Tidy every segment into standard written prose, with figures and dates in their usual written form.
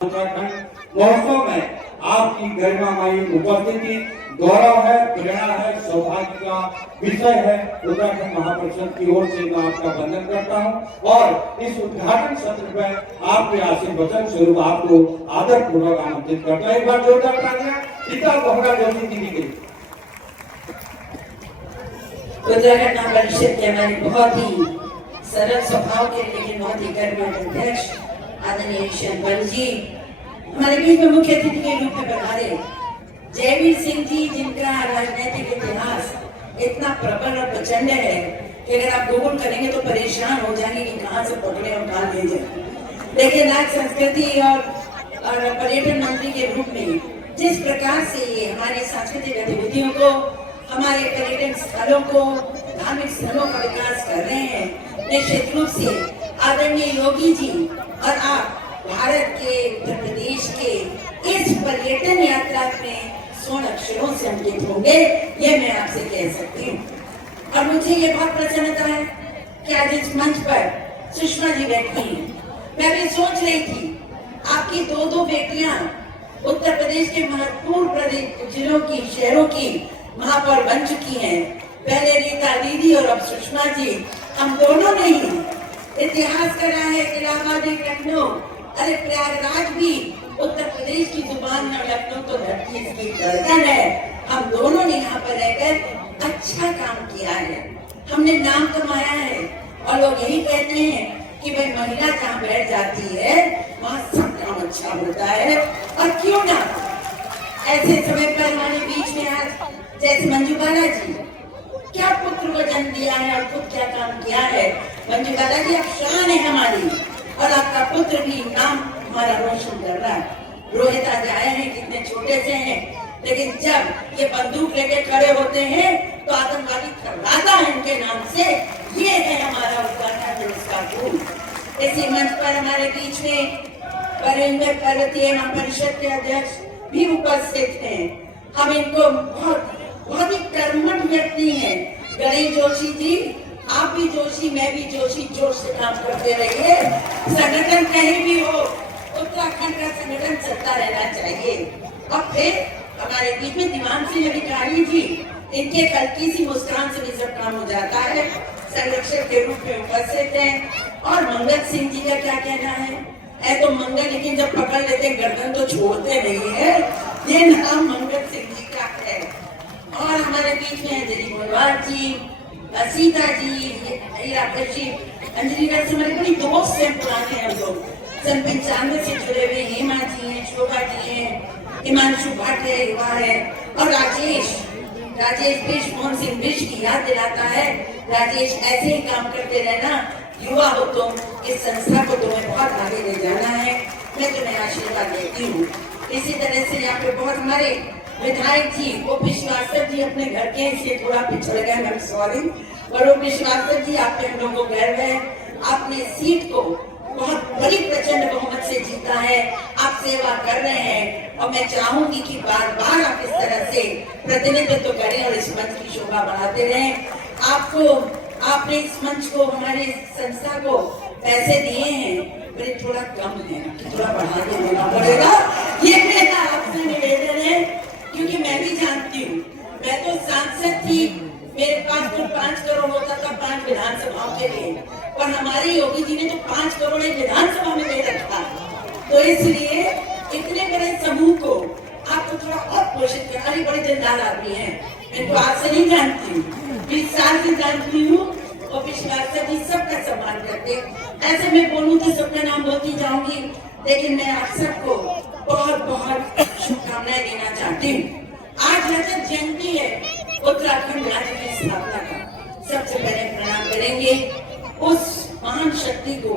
उत्तराखंड महोत्सव में आपकी गरिमामयी उपस्थिति गौरव है, प्रेरणा है, सौभाग्य का विषय है। उत्तराखंड महापरिषद की ओर से मैं आपका वंदन करता हूं और इस उद्घाटन सत्र में आपके आशीर्वचन स्वरूप आपको आदर पूर्वक आमंत्रित करता हूं। एक बार जोरदार तालियां गीता बोहरा जोशी जी के लिए। उत्तराखंड महापरिषद के हमारे बहुत ही सरल स्वभाव के लेकिन बहुत ही कर्मठ अध्यक्ष आदरणीय शंकर जी हमारे बीच में मुख्य अतिथि के रूप में पधारे। जयवीर सिंह जी जिनका राजनीतिक इतिहास इतना प्रबल और प्रचंड है कि अगर आप गूगल करेंगे तो परेशान हो जाएंगे कि कहां से पकड़े और कहां ले जाए। लेकिन आज संस्कृति और पर्यटन मंत्री के रूप में जिस प्रकार से ये हमारे सांस्कृतिक गतिविधियों को, हमारे पर्यटन स्थलों को, धार्मिक स्थलों का विकास कर रहे हैं, निश्चित रूप से आदरणीय योगी जी और आप भारत के, उत्तर प्रदेश के इस पर्यटन यात्रा में स्वर्ण अक्षरों से अंकित होंगे, ये मैं आपसे कह सकती हूँ। और मुझे ये बहुत प्रसन्नता है कि आज इस मंच पर सुषमा जी बैठी हैं। मैं भी सोच रही थी आपकी दो बेटियां उत्तर प्रदेश के महत्वपूर्ण जिलों की, शहरों की महापौर बन चुकी हैं। पहले रीता दीदी और अब सुषमा जी, हम दोनों ने ही इतिहास करा है। इलाहाबाद, लखनऊ, अरे प्रयागराज भी उत्तर प्रदेश की जुबान में, लखनऊ तो धरती इसकी धड़कन है। हम दोनों ने यहाँ पर रहकर अच्छा काम किया है, हमने नाम कमाया है। और लोग यही कहते हैं कि भाई महिला जहाँ बैठ जाती है वहाँ सब काम अच्छा होता है। और क्यों ना ऐसे समय पर हमारे बीच में आज जैसे मंजू बाला जी, क्या पुत्र को जन्म दिया है और खुद क्या काम किया है। मंजू बाला जी आप शान है हमारी, और आपका पुत्र भी नाम हमारा रोशन कर रहा है। रोहित आज आए हैं, कितने छोटे से हैं, लेकिन जब ये बंदूक लेके खड़े होते हैं तो आतंकवादी थर्राता है इनके नाम से। ये है हमारा उत्तराखंड, उसका फूल। इसी मंच पर हमारे बीच में पर्वतीय महापरिषद के अध्यक्ष भी उपस्थित हैं। हम इनको बहुत ही कर्मठ व्यक्ति हैं। गणेश जोशी जी, आप भी जोशी, मैं भी जोशी, जोश से काम करते रहिए। संगठन कहीं भी हो, उत्तराखंड का संगठन चलता रहना चाहिए। और फिर हमारे बीच में दीवान सिंह अधिकारी जी, इनके हल्की सी मुस्कान से भी सब काम हो जाता है, संरक्षक के रूप में उपस्थित हैं। और मंगल सिंह जी का क्या कहना है तो मंगल, लेकिन जब पकड़ लेते गर्दन तो छोड़ते नहीं है। ये नाम मंगल सिंह जी का है। और हमारे बीच में अंजलि गोलवार जी, सीता जी, जी, अंजलि से हमारे बड़ी दोस्त हैं, पुराने हम लोग सन 95 से जुड़े हुए। हेमा जी हैं, शोभा जी हैं, हिमांशु भाट है, युवा है। और राजेश बिश, मोहन सिंह बिश की याद दिलाता है। राजेश ऐसे ही काम करते रहना, युवा हो तुम, इस संस्था को तुम्हें बहुत आगे ले जाना है, मैं तुम्हें आशीर्वाद देती हूँ। इसी तरह से यहाँ पे बहुत हमारे विधायक जी, ओपी श्रीवास्तव जी अपने घर के, इसलिए थोड़ा पिछड़ गए, मैं सॉरी। और ओपी श्रीवास्तव जी, आप पे हम लोगों को गर्व है, आपने सीट को बहुत बड़ी प्रचंड बहुमत से जीता है। आप सेवा कर रहे हैं और मैं चाहूंगी कि बार बार आप इस तरह से प्रतिनिधित्व करें और इस मंच की शोभा बढ़ाते रहें। आपने इस मंच को, हमारी संस्था को पैसे दिए हैं, पर थोड़ा कम है, थोड़ा बढ़ा के देना पड़ेगा। ये मेरा आपसे निवेदन है, क्योंकि मैं भी जानती हूँ, मैं तो सांसद थी, मेरे पास तो 5 करोड़ होता था 5 विधानसभाओं के लिए, पर हमारे योगी जी ने तो 5 करोड़ एक विधानसभा में दे रखा। तो इसलिए इतने बड़े समूह को आपको थोड़ा और पोषित करना। भी बड़े दिलदार आदमी हैं, इनको आपसे नहीं जानती हूँ, 20 साल से जानती हूँ, और विश्वास से भी सबका सम्मान करते। ऐसे मैं बोलूँ तो सबका नाम बोलती जाऊंगी, लेकिन मैं आप सबको बहुत बहुत शुभकामनाएं देना चाहती हूँ। आज रजत जयंती है उत्तराखंड राज्य की स्थापना का। सबसे पहले प्रणाम करेंगे उस महान शक्ति को,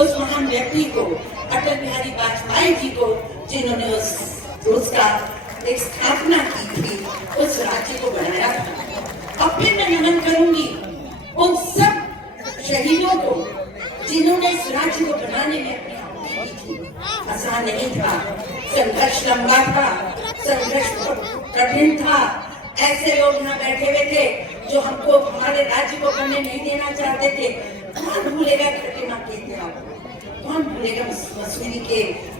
उस महान व्यक्ति को, अटल बिहारी वाजपेयी जी को, जिन्होंने उसका एक स्थापना की थी, उस राज्य को बनाया था। और फिर मैं नमन करूंगी उन सब शहीदों को जिन्होंने इस राज्य को बनाने में अपनी आहुति दी थी। आसान नहीं था, संघर्ष लंबा था, संघर्ष कठिन था। ऐसे लोग यहाँ बैठे हुए थे जो हमको, हमारे राज्य को बनने नहीं देना चाहते थे। कौन भूलेगा खट्टी माँ के इतिहास को, कौन भूलेगा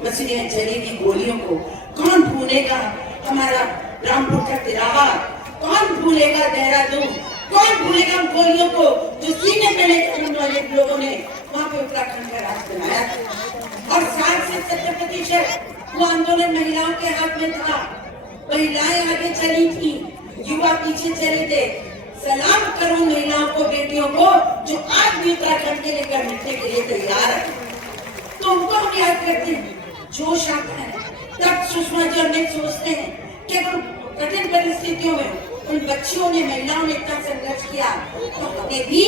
मसूरी में जली हुई गोलियों को? कौन भूलेगा हमारा रामपुर का तिराहा? कौन भूलेगा देहरादून? कौन भूलेगा उन गोलियों को जो सीने में लेकर हम लोगों ने वहां पे उत्तराखंड का राज बनाया था? और 60 से 70% वो आंदोलन महिलाओं के हाथ में था। महिलाएं आगे चली थी, युवा पीछे चले थे। सलाम करो महिलाओं को, बेटियों को, जो आज भी उत्तराखंड के लिए करने के लिए तैयार है। तो उनको हम याद करते हैं, जोश आता है तब सुषमा जी और मैं सोचते हैं कि कठिन परिस्थितियों में उन बच्चियों ने, महिलाओं ने इतना संघर्ष किया, तो हमें भी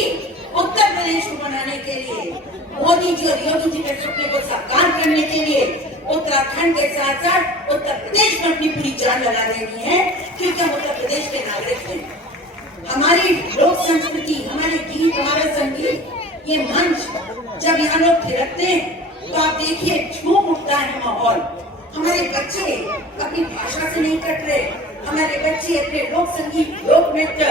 उत्तर प्रदेश को बनाने के लिए, मोदी जी और योगी जी के सपने को साकार करने के लिए उत्तराखंड के साथ साथ उत्तर प्रदेश में अपनी पूरी जान लगा देनी है, क्योंकि हम उत्तर प्रदेश के नागरिक हैं। हमारी लोक संस्कृति, हमारे गीत, हमारा संगीत, ये मंच जब यहाँ लोग थिरकते हैं तो आप देखिए झूम उठता है माहौल। हमारे बच्चे अपनी भाषा से नहीं कट रहे, हमारे बच्चे अपने लोक संगीत, लोक नृत्य,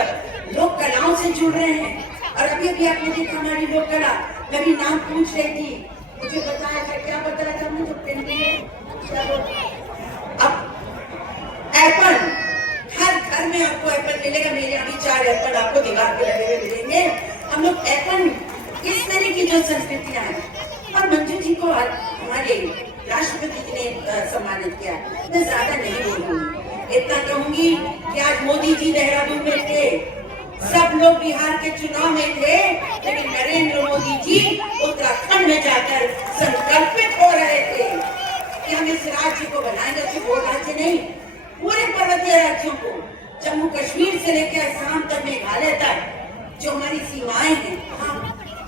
लोक कलाओं से जुड़ रहे हैं। और अभी अभी आपने देखा हमारी लोक कला, मैं भी नाम पूछ रही थी, मुझे बताया था, क्या बताया था मुझे? पेंटिंग अब एप्पल, हर घर में आपको एप्पल मिलेगा। मेरे यहाँ भी 4 एप्पल आपको दीवार पे लगे हुए मिलेंगे। हम लोग एप्पल, इस तरह की जो संस्कृतियां हैं। और मंजू जी को हमारे राष्ट्रपति जी ने सम्मानित किया। मैं ज्यादा नहीं बोलूंगी, इतना कहूंगी कि आज मोदी जी देहरादून में थे, सब लोग बिहार के चुनाव में थे, लेकिन नरेंद्र मोदी जी उत्तराखंड में जाकर संकल्पित हो रहे थे कि हम इस राज्य को बनाएंगे। सिर्फ वो राज्य नहीं, पूरे पर्वतीय राज्यों को, जम्मू कश्मीर से लेकर असम तक, मेघालय तक, जो हमारी सीमाएं हैं,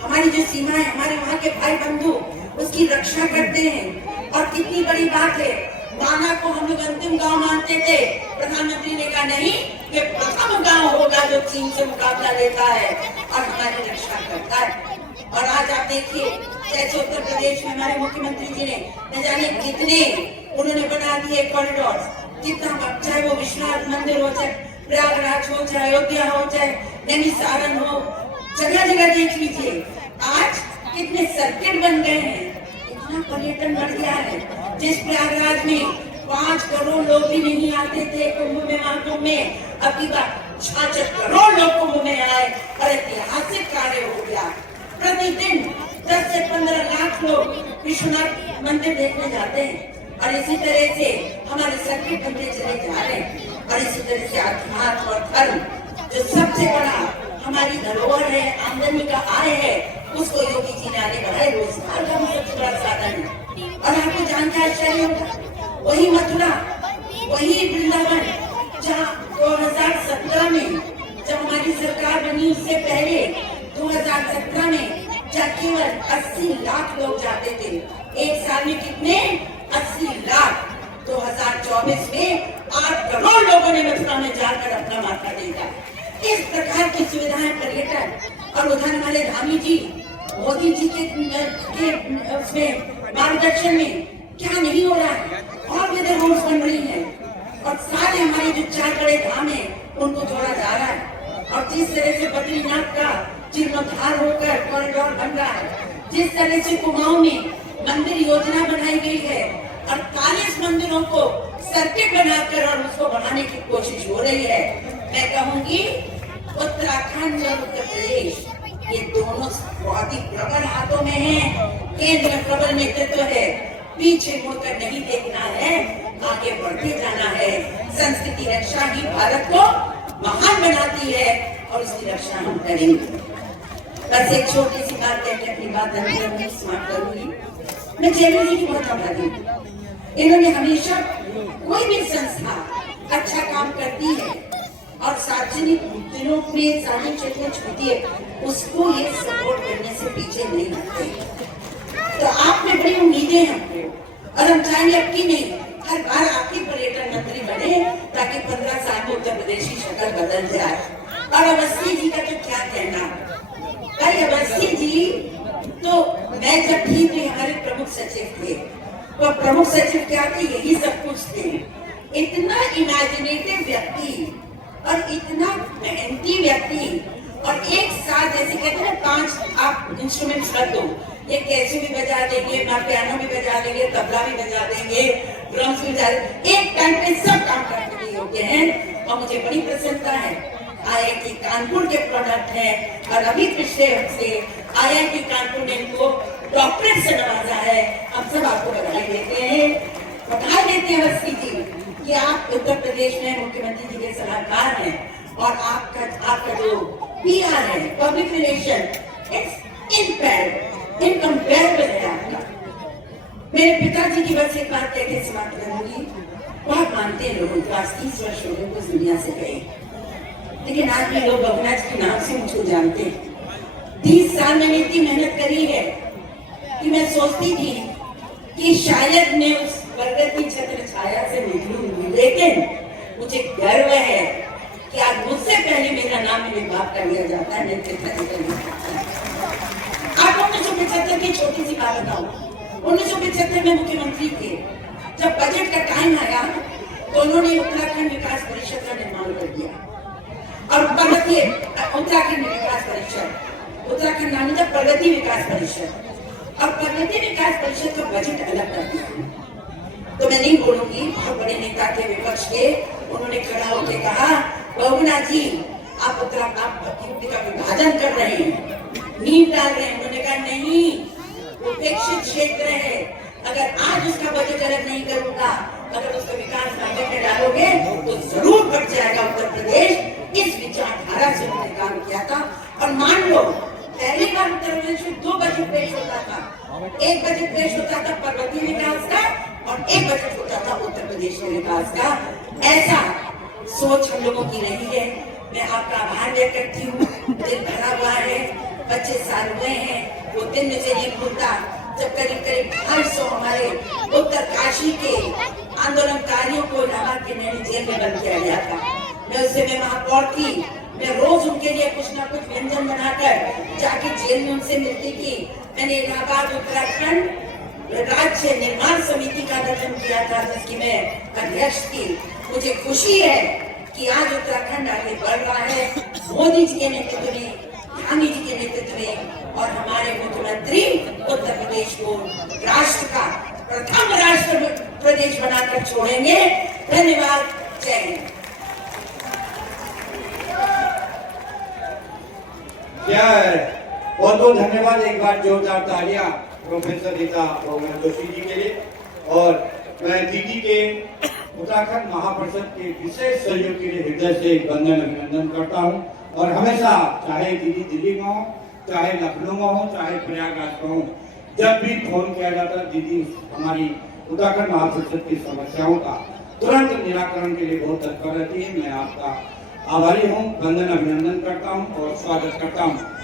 हमारी जो सीमाएं, हमारे वहाँ के भाई बंधु उसकी रक्षा करते हैं। और कितनी बड़ी बात है, माना को हम लोग अंतिम गांव मानते थे, प्रधानमंत्री ने कहा नहीं, ये प्रथम गांव होगा जो चीन से मुकाबला लेता है और हमारी रक्षा करता है। और आज आप देखिए जैसे उत्तर प्रदेश में हमारे मुख्यमंत्री जी ने न जाने कितने उन्होंने बना दिए कॉरिडोर, कितना, चाहे वो विश्वनाथ मंदिर हो, चाहे प्रयागराज हो, चाहे अयोध्या हो, चाहे नैनीसारण हो, जगह जगह देख लीजिए आज कितने सर्किट बन गए हैं, इतना पर्यटन बढ़ गया है। जिस प्रयागराज में 5 करोड़ लोग भी नहीं आते थे कुंभ में, महाकुंभ में, अब की बात 66 करोड़ लोग कुंभ में आए और ऐतिहासिक कार्य हो गया। प्रतिदिन 10 से 15 लाख लोग विश्वनाथ मंदिर देखने जाते हैं। और इसी तरह से हमारे सर्किट बनते चले जा रहे हैं। और इसी तरह से अध्यात्म और धर्म, जो सबसे बड़ा हमारी धरोहर है, आमदनी का आय है, उसको योगी जी ने आगे बढ़ाए। रोजगार का सबसे बड़ा साधन है। और आपको जानकर आश्चर्य होगा, वही मथुरा, वही वृंदावन, जहाँ 2017 में जब हमारी सरकार बनी, उससे पहले 2017 में जहाँ केवल 80 लाख लोग जाते थे, एक साल में कितने? 80 लाख। 2024 में 8 करोड़ लोगों ने मथुरा में जाकर अपना माथा टेका। इस प्रकार की सुविधाएं, पर्यटन, और उधर हमारे धामी जी, मोदी जी के उसमें मार्गदर्शन में क्या नहीं हो रहा है, और भी रोड्स बन रही है। और सारे हमारे जो 4 बड़े धाम है उनको जोड़ा जा रहा है। और जिस तरह से बद्रीनाथ का जीर्णोद्धार होकर कॉरिडोर बन रहा है, जिस तरह से कुमाऊं में मंदिर योजना बनाई गई है, 48 मंदिरों को सर्किट बनाकर और उसको बढ़ाने की कोशिश हो रही है। मैं कहूंगी उत्तराखंड और उत्तर प्रदेश, ये दोनों बहुत ही प्रबल हाथों में हैं। केंद्र में प्रबल नेतृत्व है, पीछे मुड़कर नहीं देखना है, आगे बढ़ते जाना है। संस्कृति रक्षा ही भारत को महान बनाती है और उसकी रक्षा हम करेंगे। बस एक छोटी सी बात कहकर अपनी बात समाप्त करूंगी। मैं जेबी जी की बहुत आभारी हूँ। इन्होंने हमेशा कोई भी संस्था अच्छा काम करती है और सार्वजनिक दिनों में सार्वजनिक क्षेत्र में छूती है, उसको ये सपोर्ट करने से पीछे नहीं हटते। तो आपने बड़ी उम्मीदें हमको, और हम चाहेंगे अब की नहीं, हर बार आपकी पर्यटन मंत्री बने ताकि 15 साल में उत्तर प्रदेश की शक्ल बदल जाए। और अवस्थी जी का तो क्या कहना भाई, अवस्थी जी तो मैं जब थी तो हमारे प्रमुख सचिव थे, तो प्रमुख सचिव क्या थे, यही सब कुछ थे। इतना इमेजिनेटिव व्यक्ति और इतना मेहनती व्यक्ति, और एक साथ जैसे कहते हैं 5 आप इंस्ट्रूमेंट्स रख दो, ये कैसे भी बजा देंगे, पियानो भी बजा देंगे, तबला भी बजा देंगे, ड्रम्स भी बजा देंगे, एक टाइम पे सब काम करने के योग्य हैं। और मुझे बड़ी प्रसन्नता है, IIT कानपुर के प्रोडक्ट है और अभी पिछले हफ्ते IIT कानपुर ने इनको डॉक्टरेट से नवाजा है। हम सब आपको बधाई देते हैं, बधाई देते हैं अवस्थी जी कि आप उत्तर प्रदेश में मुख्यमंत्री जी के सलाहकार हैं और आपका जो PR है, पब्लिक रिलेशन, इट्स इनकम्पेरेबल है आपका। मेरे पिताजी की बस एक बात कहकर समाप्त करूंगी, बहुत मानते हैं लोगों को, 30 वर्ष हो गए उस दुनिया से गए, लेकिन आज भी लोग बबुना जी के नाम से मुझको जानते हैं। 30 साल मैंने इतनी मेहनत करी है कि मैं सोचती थी कि शायद मैं उस बरगद की छत्र छाया से निकलूंगी, लेकिन मुझे गर्व है कि आज मुझसे पहले मेरा नाम मेरे बाप का लिया जाता है। आप 1975 की छोटी सी बात बताऊं, 1975 में मुख्यमंत्री थे, जब बजट का टाइम आया तो उन्होंने उत्तराखंड विकास परिषद का निर्माण कर दिया और उत्तराखंड विकास परिषद, उत्तराखंड नाम था प्रगति विकास परिषद, और प्रगति विकास परिषद का बजट अलग कर दिया। तो मैं नहीं बोलूंगी, बहुत बड़े नेता थे विपक्ष के, उन्होंने खड़ा होकर कहा, बहुगुणा जी आप यूपी का विभाजन कर रहे हैं, नींव डाल रहे हैं। उन्होंने कहा नहीं, उपेक्षित क्षेत्र है, अगर आज उसका बजट अलग नहीं करूंगा, अगर उसका विकास बजट में डालोगे तो जरूर बढ़ जाएगा उत्तर प्रदेश। इस विचारधारा से उन्होंने काम किया था। और मान लो पहली बार उत्तर प्रदेश में 2 बजट पेश होता था, एक बजट पेश होता था पर्वतीय विकास का और एक बजट होता था उत्तर प्रदेश के विकास का। ऐसा सोच हम लोगों की रही है। मैं आपका आभार व्यक्त करती हूँ। दिल भरा हुआ है, 25 साल हुए हैं, वो दिन मुझे नहीं भूलता जब करीब 250 हमारे उत्तरकाशी के आंदोलनकारियों को इलाहाबाद के नैनी जेल में बंद किया गया था। मैं उस समय महापौर थी, मैं रोज उनके लिए कुछ ना कुछ व्यंजन बनाकर जाके जेल में उनसे मिलती थी। मैंने इलाहाबाद उत्तराखंड राज्य निर्माण समिति का गठन किया था, जिसकी मैं अध्यक्ष थी। मुझे खुशी है कि आज उत्तराखंड आगे बढ़ रहा है, मोदी जी के नेतृत्व में, गांधी जी के नेतृत्व में, और हमारे मुख्यमंत्री उत्तर प्रदेश को राष्ट्र का प्रथम राष्ट्र प्रदेश बनाकर छोड़ेंगे। धन्यवाद, जय हिंद। बहुत बहुत धन्यवाद। एक बार जोरदार तालियां प्रोफेसर रीता बहुगुणा जोशी जी के लिए। और मैं दीदी के उत्तराखंड महापरिषद के विशेष सहयोग के लिए हृदय से वंदन अभिनंदन करता हूं। और हमेशा, चाहे दीदी दिल्ली में हो, चाहे लखनऊ में हो, चाहे प्रयागराज में हो, जब भी फोन किया जाता, दीदी हमारी उत्तराखंड महापरिषद की समस्याओं का तुरंत निराकरण के लिए बहुत तत्पर रहती है। मैं आपका आभारी हूँ, वंदन अभिनंदन करता हूँ और स्वागत करता हूँ।